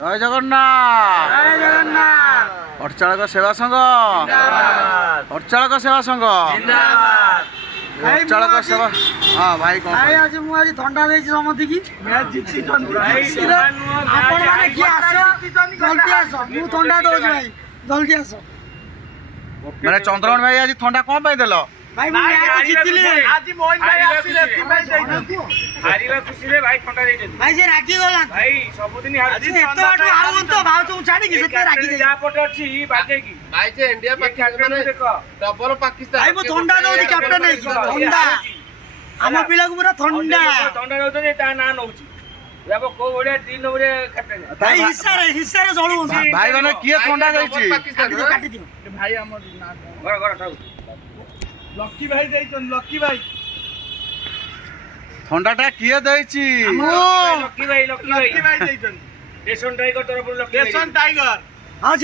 জয় জগন্নাথ। জয় জগন্নাথ। অর্চাଳক সেবা সংঘ জিন্দাবাদ। অর্চাଳক সেবা সংঘ জিন্দাবাদ। অর্চাଳক সেবা। ହଁ ଭାଇ କ'ଣ ଭାଇ ଆଜି ମୁଁ ଆଜି ଥଣ୍ଡା ଦେଇଛି ସମସ୍ତିକି ମ୍ୟାଚ୍ ଜିତିଛନ୍ତି ଆପଣ ମାନେ କିଏ ଆସ ଜଲ୍ଦି ଆସ ମୁଁ ଥଣ୍ଡା ଦଉଛି ଭାଇ ଜଲ୍ଦି ଆସ ମାନେ ଚନ୍ଦ୍ରମଣି ଭାଇ ଆଜି ଥଣ୍ଡା କ'ଣ ପାଇଁ ଦେଲ? ଭାଇ ମୁଁ ମ୍ୟାଚ୍ ଜିତିଲି ଆଜି ମୋହନ ଭାଇ ଆସିଲେ ଏଥିପାଇଁ ଦେଇଛନ୍ତି। ହାରିବା ଖୁସିରେ ଭାଇ ଥଣ୍ଡା ଦେଇଛନ୍ତି। ଭାଇ ସେ ରାଗି ଗଲା ଭାଇ ସବୁଦିନ ଏତେ ବାଟରୁ ଆଉ ତ ଭାଉଛୁ ମୁଁ ଛାଡ଼ିକି ସେଥିପାଇଁ ରାଗି ଯାଇ ଯାହା ପଟେ ଅଛି ବାଜେକି ଭାଇ ଯେ ଇଣ୍ଡିଆ ପାକିସ୍ତାନ ଦେଖ ଡବଲ ପାକିସ୍ତାନ ଭାଇ ମୁଁ ଥଣ୍ଡା ଦଉଛି କ୍ୟାପ୍ଟେନ୍ ହେଇକି ଥଣ୍ଡା ଆମ ପିଲାକୁ ପୁରା ଥଣ୍ଡା ଥଣ୍ଡା ଦଉଛନ୍ତି ତା ନାଁ ନଉଛି କୋଉ ଭଳିଆ 3 ନମ୍ବରରେ କ୍ୟାପ୍ଟେନ୍ ଭାଇ ହିସାରେ ଜଳୁଛନ୍ତି ଭାଇ ମାନେ କିଏ ଥଣ୍ଡା ଦେଇଛି? କାଟିଦିଅ ଭାଇ ଆମ ଘର ଘର ଥାଉ ଲକି ଭାଇ ଦେଇଛନ୍ତି ଲକି ଭାଇ ଥଣ୍ଡାଟା କିଏ ଦେଇଛି? ଲକି ଭାଇ ଦେଇଛନ୍ତି ଷ୍ଟେସନ ଟାଇଗର ତରଫରୁ ଲକି ଭାଇ ହଁ